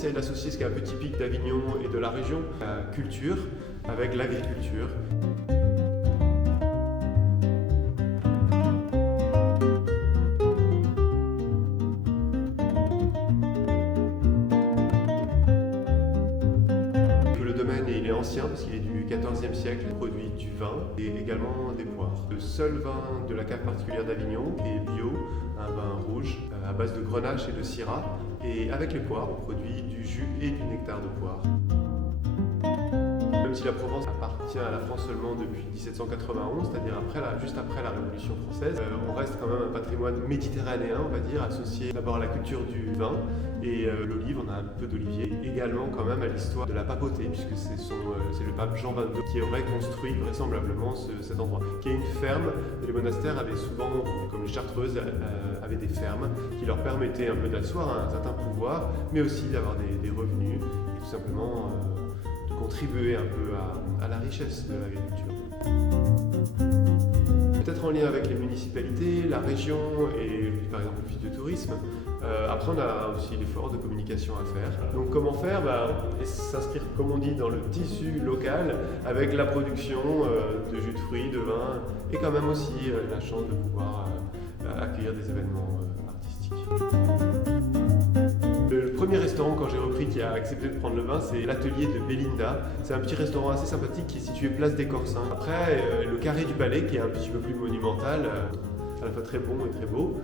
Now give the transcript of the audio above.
essaye d'associer ce qui est un peu typique d'Avignon et de la région, la culture avec l'agriculture. Le domaine il est ancien parce qu'il est du XIVe siècle, il produit du vin et également des poires. Le seul vin de la cave particulière d'Avignon qui est bio, un vin rouge à base de grenache et de syrah. Et avec les poires, on produit du jus et du nectar de poire. Même si la Provence appartient à la France seulement depuis 1791, c'est-à-dire juste après la Révolution française, on reste quand même un patrimoine méditerranéen, on va dire, associé d'abord à la culture du vin et l'olive, on a un peu d'olivier, également quand même à l'histoire de la papauté, puisque c'est le pape Jean XXII qui aurait construit vraisemblablement cet endroit, qui est une ferme. Et les monastères avaient souvent, comme les Chartreuses, avaient des fermes qui leur permettaient un peu d'asseoir un certain pouvoir, mais aussi d'avoir des revenus, et tout simplement contribuer un peu à la richesse de l'agriculture. Peut-être en lien avec les municipalités, la région et par exemple l'office de tourisme. Après on a aussi l'effort de communication à faire. Donc comment faire s'inscrire comme on dit dans le tissu local avec la production de jus de fruits, de vin et quand même aussi la chance de pouvoir accueillir des événements artistiques. Le premier restaurant quand j'ai repris qui a accepté de prendre le vin, c'est l'atelier de Belinda. C'est un petit restaurant assez sympathique qui est situé place des Corsins. Après, le carré du Palais qui est un petit peu plus monumental, à la fois très bon et très beau.